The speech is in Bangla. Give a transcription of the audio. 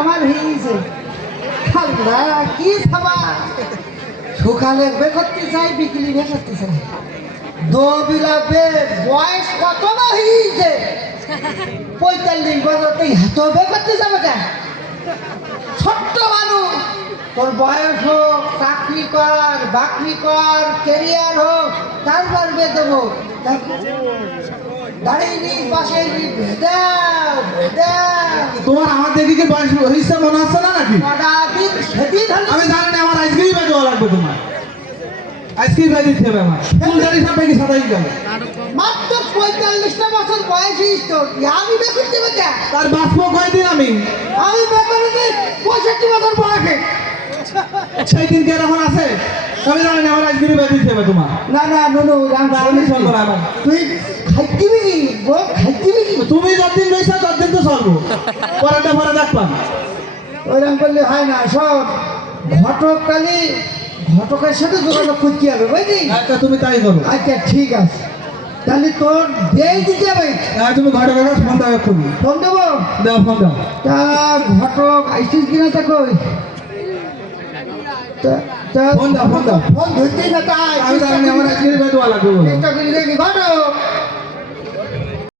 আমার হয়েছে ঠান্ডা কি খাবা সকালে বে করতে চাই বিকেলে বে করতে চাই দোবিলাবে বয়স কত না হয়েছে 45 বছর তুই এত বে করতে যাবে কেন ছোট্ট মানুষ তোর বয়স হোক চাকরি কর বাকরি কর কেরিয়ার হোক তারপর বে দেবো দাঁড়িয়ে নি পাশে নি ভেদা ভেদা তোমার আমার দেখি কি বয়স হইছে মনে হচ্ছে না নাকি দিন সেদিন আমি জানি না আমার আজকেই বেজে লাগবে তোমার আজকেই বেজে দিতে হবে আমার ফুল দাড়ি সব কি সাদাই গেল মাত্র 45টা বছর বয়স তো আমি বে করতে পারি তার বাষ্প কয়দিন আমি বে করে 65 বছর বয়সে সেই দিন কি এরকম আছে আমি জানি না আমার আজকেই বেজে দিতে হবে তোমার না না নুনু আমি চলবো না আমার তুই খাইতিবি কি গো খাইতিবি কি তুমি যতদিন রয়েছে ততদিন তো চলবো পরেরটা পরে দেখলাম ওইরকম করলে হয় না সব ঘটকালি ঘটকের সাথে যোগাযোগ করতে হবে বুঝলি আচ্ছা তুমি তাই করো আচ্ছা ঠিক আছে তাহলে তোর বেই দিতে হবে হ্যাঁ তুমি ঘরে ঘরে ফোন দাও করবি ফোন দেবো দাও ফোন দাও তা ঘটক আইসিস কিনা তা কই ফোন দাও ফোন দাও ফোন ধরতেই না তাই আমি জানি না আমার আজকে বেজে লাগবে বলে চেষ্টা করি দেখি ঘটক